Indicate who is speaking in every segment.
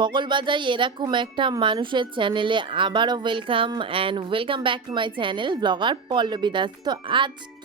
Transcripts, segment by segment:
Speaker 1: বগল বাজাই এরকম একটা মানুষের চ্যানেলে আবারও welcome and welcome back to my channel blogger Pallabi Das. তো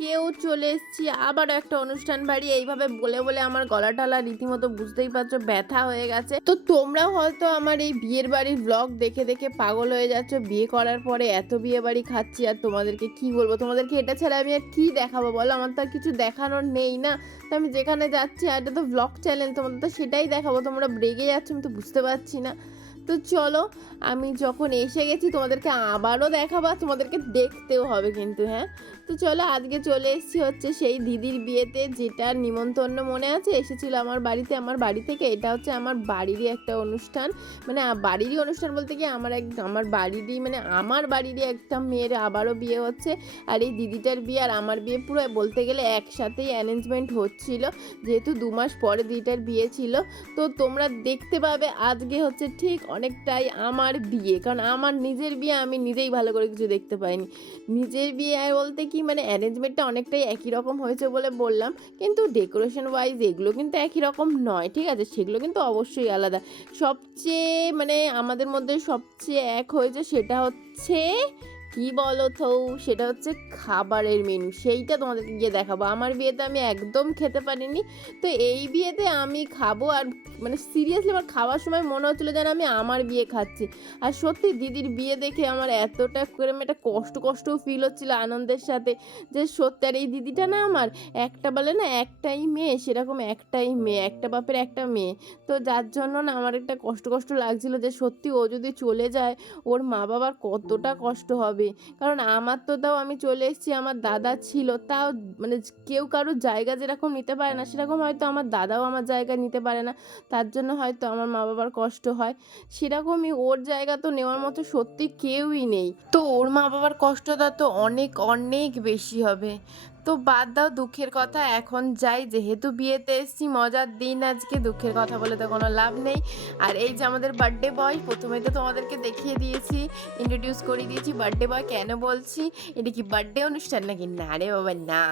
Speaker 1: আজকেও চলে এসেছি আবারও একটা অনুষ্ঠান বাড়ি। এইভাবে বলে বলে আমার গলা টলা রীতিমতো বুঝতেই পারছ, ব্যথা হয়ে গেছে। তো তোমরাও হয়তো আমার এই বিয়ের বাড়ির ব্লগ দেখে দেখে পাগল হয়ে যাচ্ছ। বিয়ে করার পরে এত বিয়ে বাড়ি খাচ্ছি আর তোমাদেরকে কি বলব? তোমাদেরকে এটা ছাড়া আমি আর কি দেখাবো বলো? আমার তো আর কিছু দেখানোর নেই না। তো আমি যেখানে যাচ্ছি আর এটা তো ব্লগ চ্যানেল তোমাদের তো সেটাই দেখাবো। তোমরা রেগে যাচ্ছ, আমি তো বুঝতে পারছি না। তো চলো, আমি যখন এসে গেছি, তোমাদেরকে আবারও দেখাবো তোমাদেরকে দেখতেও হবে কিন্তু হ্যাঁ? তো চলো আজকে চলে এসেছি হচ্ছে সেই দিদির বিয়েতে, যেটার নিমন্ত্রণ মনে আছে? এসেছিল আমার বাড়িতে, আমার বাড়ি থেকে। এটা হচ্ছে আমার বাড়িরই একটা অনুষ্ঠান। মানে বাড়িরই অনুষ্ঠান বলতে কি আমার এক, আমার বাড়িরই মানে আমার বাড়িরই একটা মেয়ের আবারও বিয়ে হচ্ছে। আর এই দিদিটার বিয়ে আর আমার বিয়ে পুরো বলতে গেলে একসাথেই অ্যারেঞ্জমেন্ট হচ্ছিল। যেহেতু দু মাস পরে দিদিটার বিয়ে ছিল। তো তোমরা দেখতে পাবে আজকে হচ্ছে ঠিক অনেকটাই আমার বিয়ে। কারণ আমার নিজের বিয়ে আমি নিজেই ভালো করে কিছু দেখতে পাইনি। নিজের বিয়ে বলতে কি মানে অ্যারেঞ্জমেন্টটা অনেকটাই একই রকম হয়েছে বলে বললাম। কিন্তু ডেকোরেশন ওয়াইজ এগুলো কিন্তু একই রকম নয়, ঠিক আছে? সেগুলো কিন্তু অবশ্যই আলাদা। সবচেয়ে মানে আমাদের মধ্যে সবচেয়ে এক হয়েছে সেটা হচ্ছে কি বলো তো সেটা হচ্ছে খাবারের মেনু সেইটা তোমাদেরকে গিয়ে দেখাবো। আমার বিয়েতে আমি একদম খেতে পারিনি। তো এই বিয়েতে আমি খাব আর মানে সিরিয়াসলি আমার খাওয়ার সময় মনে হচ্ছিল যেন আমি আমার বিয়ে খাচ্ছি। আর সত্যি দিদির বিয়ে দেখে আমার এতটা করে একটা কষ্ট কষ্টও ফিল হচ্ছিল আনন্দের সাথে যে সত্যি আর এই দিদিটা না আমার একটা বলে না একটাই মেয়ে, সেরকম একটাই মেয়ে, একটা বাপের একটা মেয়ে। তো যার জন্য না আমার একটা কষ্ট কষ্ট লাগছিল যে সত্যি ও যদি চলে যায়, ওর মা বাবার কতটা কষ্ট হবে। কারণ আমার তো তাও আমি চলে এসেছি, আমার দাদা ছিল, তাও মানে কেউ কারোর জায়গা যেরকম নিতে পারে না, সেরকম হয়তো আমার দাদাও আমার জায়গা নিতে পারে না, তার জন্য হয়তো আমার মা বাবার কষ্ট হয়। সেরকমই ওর জায়গা তো নেওয়ার মতো সত্যি কেউই নেই। তো ওর মা বাবার কষ্টটা তো অনেক অনেক বেশি হবে। তো বাদ দাও দুঃখের কথা, এখন যাই। যেহেতু বিয়েতে এসেছি, মজার দিন আজকে, দুঃখের কথা বলে তো কোনো লাভ নেই। আর এই যে আমাদের বার্থডে বয় প্রথমে তো তোমাদেরকে দেখিয়ে দিয়েছি ইন্ট্রোডিউস করে দিয়েছি বার্থডে বয় কেন বলছি? এটা কি বার্থডে অনুষ্ঠান নাকি? না রে বাবা, না।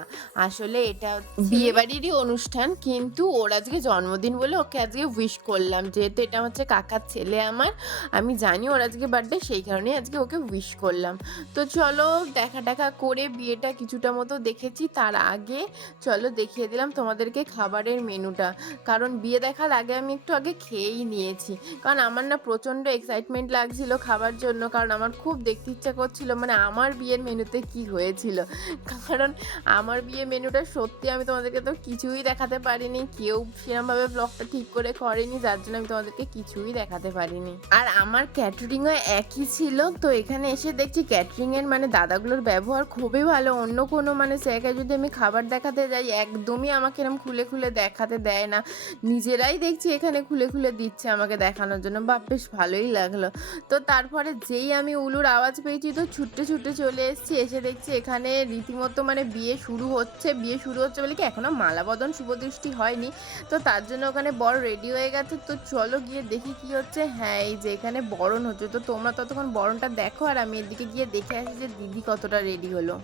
Speaker 1: আসলে এটা বিয়ে বাড়িরই অনুষ্ঠান, কিন্তু ওর আজকে জন্মদিন বলে ওকে আজকে উইশ করলাম। যেহেতু এটা হচ্ছে কাকার ছেলে আমার, আমি জানি ওর আজকে বার্থডে সেই কারণেই আজকে ওকে উইশ করলাম। তো চলো দেখা টাকা করে বিয়েটা কিছুটা মতো দেখেছি। তার আগে চলো দেখিয়ে দিলাম তোমাদেরকে খাবারের মেনুটা। কারণ বিয়ে দেখার আগে আমি একটু আগে খেয়েই নিয়েছি। কারণ আমার না প্রচণ্ড এক্সাইটমেন্ট লাগছিল খাবার জন্য, কারণ আমার খুব দেখতে ইচ্ছা করছিল মানে আমার বিয়ের মেনুতে কি হয়েছিল। কারণ আমার বিয়ে মেনুটা সত্যি আমি তোমাদেরকে তো কিছুই দেখাতে পারিনি, কেউ সেরকমভাবে ব্লগটা ঠিক করে করেনি, যার জন্য আমি তোমাদেরকে কিছুই দেখাতে পারিনি। আর আমার ক্যাটারিংও একই ছিল, তো এখানে এসে দেখছি ক্যাটারিংয়ের মানে দাদাগুলোর ব্যবহার খুবই ভালো, অন্য কোনো মানে জায়গায় যদি আমি খাবার দেখাতে যাই, একদমই আমাকে এরকম খুলে খুলে দেখাতে দেয় না। নিজেরাই দেখছি এখানে খুলে খুলে দিচ্ছে আমাকে দেখানোর জন্য। বা বেশ ভালোই লাগল। তো তারপরে যেই আমি উলুর আওয়াজ পেয়েছি, তো ছুটতে ছুটতে চলে এসেছি। এসে দেখছি এখানে রীতিমতো মানে বিয়ে শুরু হচ্ছে, বিয়ে শুরু হচ্ছে বলে কি এখনও মালাবদন শুভদৃষ্টি হয়নি। তো তার জন্য ওখানে বড় রেডি হয়ে গেছে। তো চলো গিয়ে দেখি কি হচ্ছে। হ্যাঁ এই যে এখানে বরণ হচ্ছে। তো তোমরা ততক্ষণ বরণটা দেখো আর আমি এদিকে গিয়ে দেখে আসি যে দিদি কতটা রেডি হলো।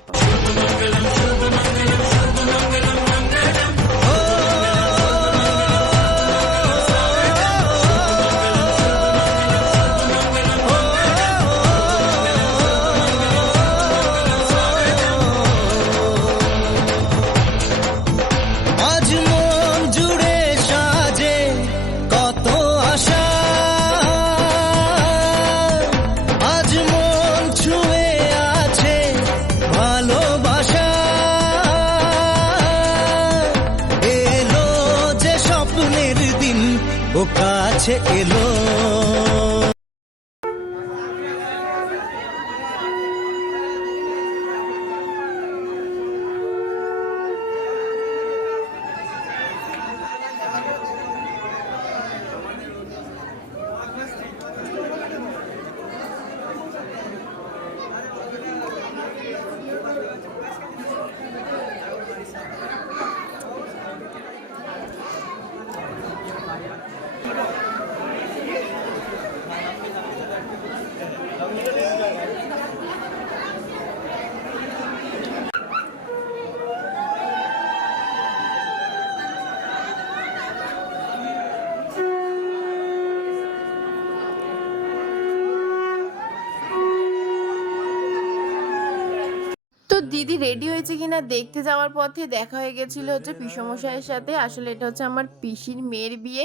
Speaker 2: কাছে এলো।
Speaker 1: দিদি রেডি হয়েছে কিনা দেখতে যাওয়ার পথে দেখা হয়ে গেছিল হচ্ছে পিসমশাইয়ের সাথে। আসলে এটা হচ্ছে আমার পিসির মেয়ের বিয়ে।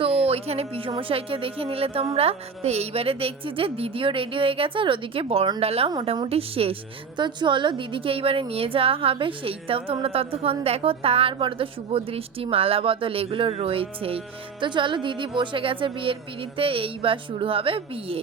Speaker 1: তো ওইখানে পিসমশাইকে দেখে নিলে তোমরা। তো এইবারে দেখছি যে দিদিও রেডি হয়ে গেছে আর ওদিকে বরণ ডালাও মোটামুটি শেষ। তো চলো দিদিকে এইবারে নিয়ে যাওয়া হবে। সেইটাও তোমরা ততক্ষণ দেখো। তারপরে তো শুভ দৃষ্টি, মালা বদল এগুলো রয়েছেই। তো চলো দিদি বসে গেছে বিয়ের পিড়িতে। এইবার শুরু হবে বিয়ে।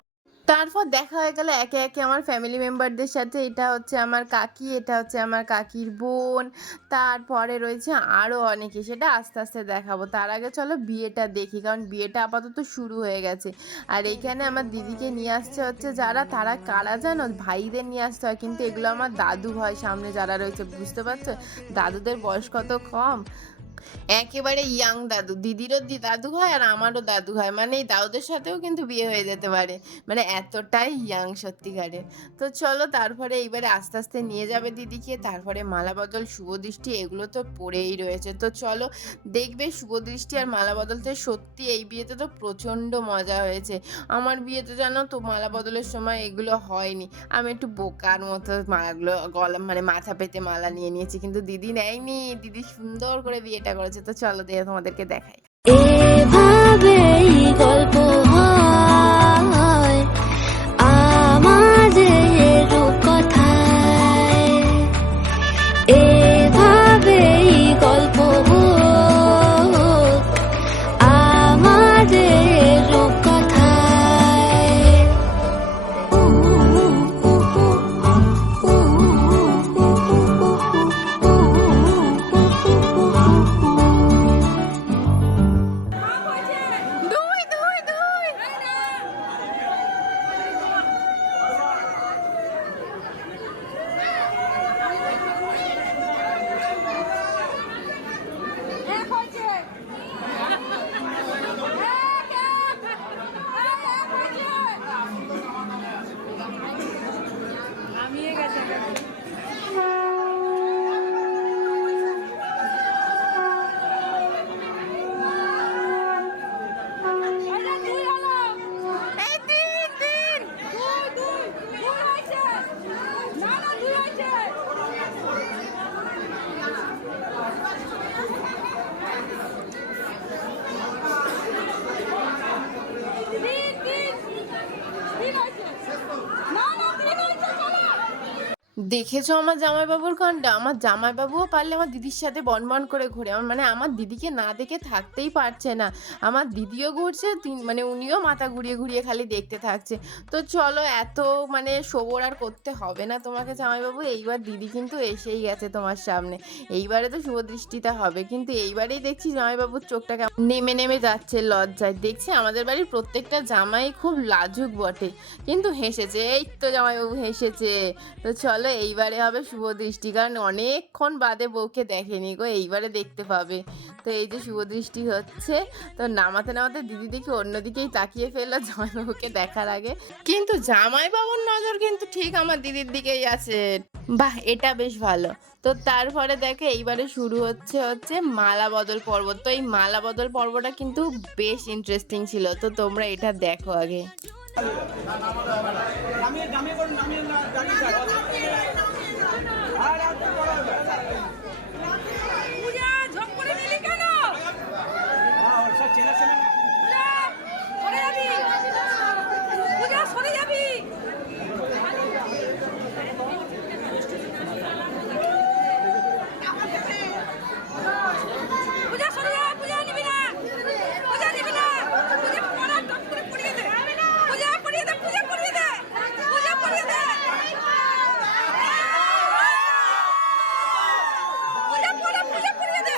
Speaker 1: তারপর দেখা হয়ে গেল একে একে আমার ফ্যামিলি মেম্বারদের সাথে। এটা হচ্ছে আমার কাকি, এটা হচ্ছে আমার কাকির বোন। তারপরে রয়েছে আরও অনেকে, সেটা আস্তে আস্তে দেখাবো। তার আগে চলো বিয়েটা দেখি, কারণ বিয়েটা আপাতত শুরু হয়ে গেছে। আর এইখানে আমার দিদিকে নিয়ে আসছে হচ্ছে যারা, তারা কারা জানো? ভাইদের নিয়ে আসতে হয়, কিন্তু এগুলো আমার দাদু হয় সামনে যারা রয়েছে, বুঝতে পারছ? দাদুদের বয়স কত কম? একেবারে ইয়াং দাদু। দিদিরও দাদু হয় আর আমারও দাদু হয়। মানে এই দাদুদের সাথেও কিন্তু বিয়ে হয়ে যেতে পারে। মানে এতটাই ইয়াং সত্যিকারে। তো চলো তারপরে এইবারে আস্তে আস্তে নিয়ে যাবে দিদিকে। তারপরে মালা বদল, শুভ দৃষ্টি, এগুলো তো পড়েই রয়েছে। তো চলো দেখবে শুভ দৃষ্টি আর মালা বদলতে সত্যি এই বিয়েতে তো প্রচণ্ড মজা হয়েছে। আমার বিয়েতে জানো তো মালা বদলের সময় এগুলো হয়নি। আমি একটু বোকার মতো মালাগুলো গলা মানে মাথা পেতে মালা নিয়ে নিয়েছি। কিন্তু দিদি নেয়নি। দিদি সুন্দর করে বিয়েটা করেছে তো চলো দিয়ে তোমাদেরকে দেখাই।
Speaker 3: এভাবেই গল্প
Speaker 1: দেখেছ আমার জামাইবাবুর কাণ্ড আমার জামাইবাবুও পারলে আমার দিদির সাথে বনবন করে ঘুরে। আমার মানে আমার দিদিকে না দেখে থাকতেই পারছে না। আমার দিদিও ঘুরছে মানে উনিও মাথা ঘুরিয়ে ঘুরিয়ে খালি দেখতে থাকছে। তো চলো, এত মানে সবর আর করতে হবে না তোমাকে জামাইবাবু। এইবার দিদি কিন্তু এসেই গেছে তোমার সামনে। এইবারে তো শুভদৃষ্টিটা হবে। কিন্তু এইবারেই দেখছি জামাইবাবুর চোখটা কেমন নেমে নেমে যাচ্ছে লজ্জায়। দেখছি আমাদের বাড়ির প্রত্যেকটা জামাই খুব লাজুক বটে। কিন্তু হেসেছে, এই তো জামাইবাবু হেসেছে। তো চলো এইবারে হবে শুভ দৃষ্টি কারণ অনেকক্ষণ বাদে বউকে দেখেনি গো এইবারে দেখতে পাবে তো এই যে শুভ দৃষ্টি হচ্ছে তো নামাতে নামাতে দিদি দেখি অন্যদিকেই তাকিয়ে ফেলল জামাইবাবুকে দেখার আগে কিন্তু জামাইবাবুর নজর কিন্তু ঠিক আমার দিদির দিকেই আছে বাহ এটা বেশ ভালো তো তারপরে দেখে এইবারে শুরু হচ্ছে হচ্ছে মালা বদল পর্ব তো এই মালা বদল পর্বটা কিন্তু বেশ ইন্টারেস্টিং ছিল তো তোমরা এটা দেখো আগে
Speaker 4: পূজা ঝপ করে নিলি কেন পূজা সরে যাবি পূজা সরে যাবি পূজা সরে যা পূজা নিবি না পূজা নিবি না পূজা পড়া টপ করে পড়িয়ে দে পূজা পড়িয়ে দে পূজা পড়িয়ে দে পূজা পড়িয়ে দে পূজা পড়া পূজা পড়িয়ে দে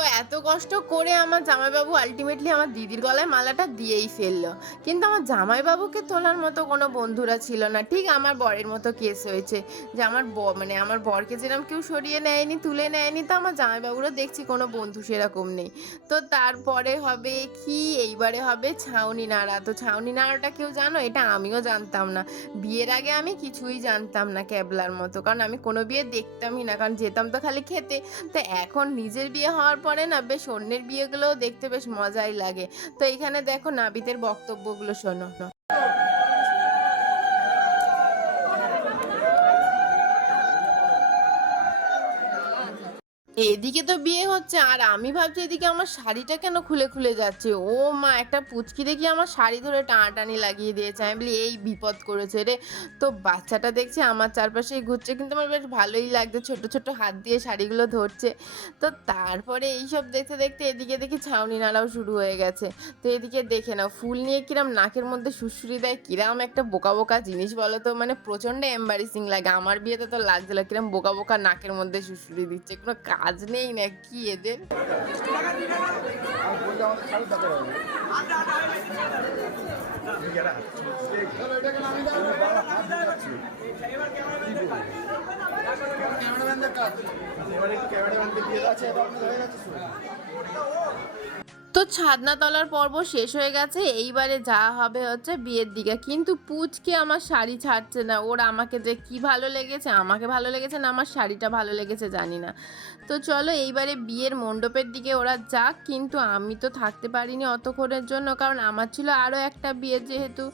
Speaker 1: এত কষ্ট করে আমার জামাইবাবু আলটিমেটলি আমার দিদির গলায় মালাটা দিয়েই ফেলল। কিন্তু আমার জামাইবাবুকে তোলার মতো কোনো বন্ধুরা ছিল না। ঠিক আমার বরের মতো কেস হয়েছে যে আমার ব- মানে আমার বরকে যেরকম কেউ সরিয়ে নেয়নি, তুলে নেয়নি, তো আমার জামাইবাবুরও দেখছি কোনো বন্ধু সেরকম নেই। তো তারপরে হবে কি? এইবারে হবে ছাউনি নাড়া। তো ছাউনি নাড়াটা কেউ জানো? এটা আমিও জানতাম না। বিয়ের আগে আমি কিছুই জানতাম না ক্যাবলার মতো। কারণ আমি কোনো বিয়ে দেখতামই না। কারণ যেতাম তো খালি খেতে। তো এখন নিজের বিয়ে হওয়ার পরে না বেশ অন্যের বিয়েগুলোও দেখতে বেশ মজাই লাগে। তো এখানে দেখো নাবিদের বক্তব্যগুলো শোনো। এদিকে তো বিয়ে হচ্ছে, আর আমি ভাবছি এদিকে আমার শাড়িটা কেন খুলে খুলে যাচ্ছে? ও মা, একটা পুচকি দেখি আমার শাড়ি ধরে টানাটানি লাগিয়ে দিয়েছে। আমি বলি, এই বিপদ করেছে রে। তো বাচ্চাটা দেখছি আমার চারপাশেই ঘুরছে, কিন্তু আমার বেশ ভালোই লাগছে। ছোট ছোট হাত দিয়ে শাড়িগুলো ধরছে। তো তারপরে এইসব দেখতে দেখতে এদিকে দেখি ছাউনি নাড়াও শুরু হয়ে গেছে। তো এদিকে দেখে নাও, ফুল নিয়ে কিরাম নাকের মধ্যে সুসুরি দেয়, কিরাম একটা বোকা বোকা জিনিস বলো তো মানে প্রচণ্ড এম্বারেসিং লাগে। আমার বিয়েতে তো লাগছিল কিরাম বোকা বোকা নাকের মধ্যে সুসুরি দিচ্ছে, কোনো কাজ নেই না কি এদের? তো ছাদনা তলার পর্ব শেষ হয়ে গেছে, এইবারে যা হবে হচ্ছে বিয়ের দিকে। কিন্তু পুচকে আমার শাড়ি ছাড়ছে না, ওর আমাকে যে কি ভালো লেগেছে, আমাকে ভালো লেগেছে না আমার শাড়িটা ভালো লেগেছে জানি না। তো চলো এইবারে বিয়ের মণ্ডপের দিকে ওরা যাক, কিন্তু আমি তো থাকতে পারিনি অতক্ষণের জন্য, কারণ আমার ছিল আরও একটা বিয়ে যেহেতু।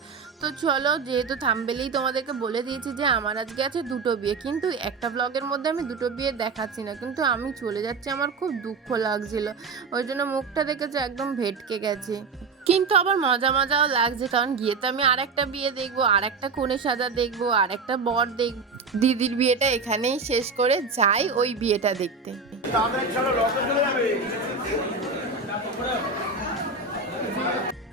Speaker 1: তো চলো, যেহেতু থামবেলেই তোমাদেরকে বলে দিয়েছি যে আমার আজকে আছে দুটো বিয়ে, কিন্তু একটা ব্লগের মধ্যে আমি দুটো বিয়ে দেখাচ্ছি না, কিন্তু আমি চলে যাচ্ছি, আমার খুব দুঃখ লাগছিল। ওই জন্য মুখটা দেখেছে একদম ভেটকে গেছে। কিন্তু আবার মজা মজাও লাগছে, কারণ গিয়ে তো আমি আর একটা বিয়ে দেখব আর একটা কোণে সাজা দেখব আর একটা বর দেখব দিদির বিয়েটা এখানেই শেষ করে যাই ওই বিয়েটা দেখতে।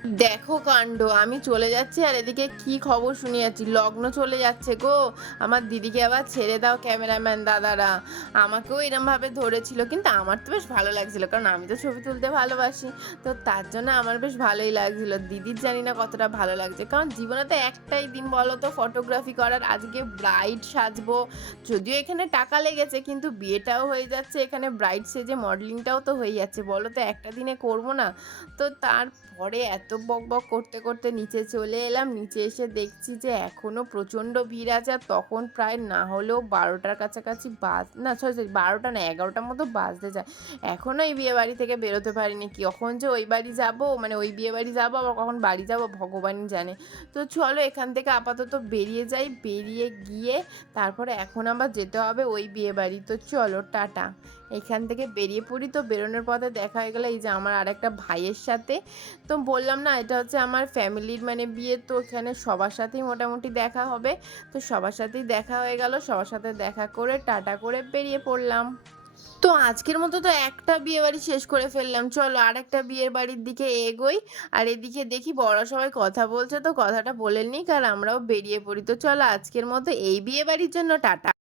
Speaker 1: দেখো কাণ্ড, আমি চলে যাচ্ছি আর এদিকে কি খবর শুনে যাচ্ছি লগ্ন চলে যাচ্ছে গো। আমার দিদিকে আবার ছেড়ে দাও ক্যামেরাম্যান দাদারা। আমাকেও এরমভাবে ধরেছিল, কিন্তু আমার তো বেশ ভালো লাগছিল, কারণ আমি তো ছবি তুলতে ভালোবাসি। তো তার জন্য আমার বেশ ভালোই লাগছিল। দিদির জানি না কতটা ভালো লাগছে, কারণ জীবনে তো একটাই দিন বলো তো ফটোগ্রাফি করার, আজকে ব্রাইড সাজবো। যদিও এখানে টাকা লেগেছে, কিন্তু বিয়েটাও হয়ে যাচ্ছে, এখানে ব্রাইড সেজে মডেলিংটাও তো হয়ে যাচ্ছে। বলো তো একটা দিনে করব না? তো তারপরে এত বক বক করতে করতে নিচে চলে এলাম। নিচে এসে দেখছি যে এখনও প্রচণ্ড ভিড় আছে আর তখন প্রায় না হলেও বারোটার কাছাকাছি বাজ না সরি সরি বারোটা না, এগারোটার মতো বাজতে যায়। এখনও এই বিয়ে বাড়ি থেকে বেরোতে পারিনি। কখন যে ওই বাড়ি যাব মানে ওই বিয়ে বাড়ি যাব, আবার কখন বাড়ি যাব, ভগবানই জানে। তো চলো এখান থেকে আপাতত বেরিয়ে যাই। বেরিয়ে গিয়ে তারপরে এখন আবার যেতে হবে ওই বিয়ে বাড়ি। তো চলো, টাটা। এখান থেকে বেরিয়ে পড়ি। তো বেরোনোর পথে দেখা হয়ে গেলো, এই যে আমার আর একটা ভাইয়ের সাথে। তো বললাম না, এটা হচ্ছে আমার ফ্যামিলির মানে বিয়ে, তো এখানে সবার সাথেই মোটামুটি দেখা হবে। তো সবার সাথেই দেখা হয়ে গেল, সবার সাথে দেখা করে টাটা করে বেরিয়ে পড়লাম। তো আজকের মতো তো একটা বিয়ে বাড়ি শেষ করে ফেললাম। চলো আর একটা বিয়ের বাড়ির দিকে এগোই। আর এদিকে দেখি বড় সবাই কথা বলছে, তো কথাটা বলে নিই কারণ আমরাও বেরিয়ে পড়ি। তো চলো আজকের মতো এই বিয়ে বাড়ির জন্য টাটা।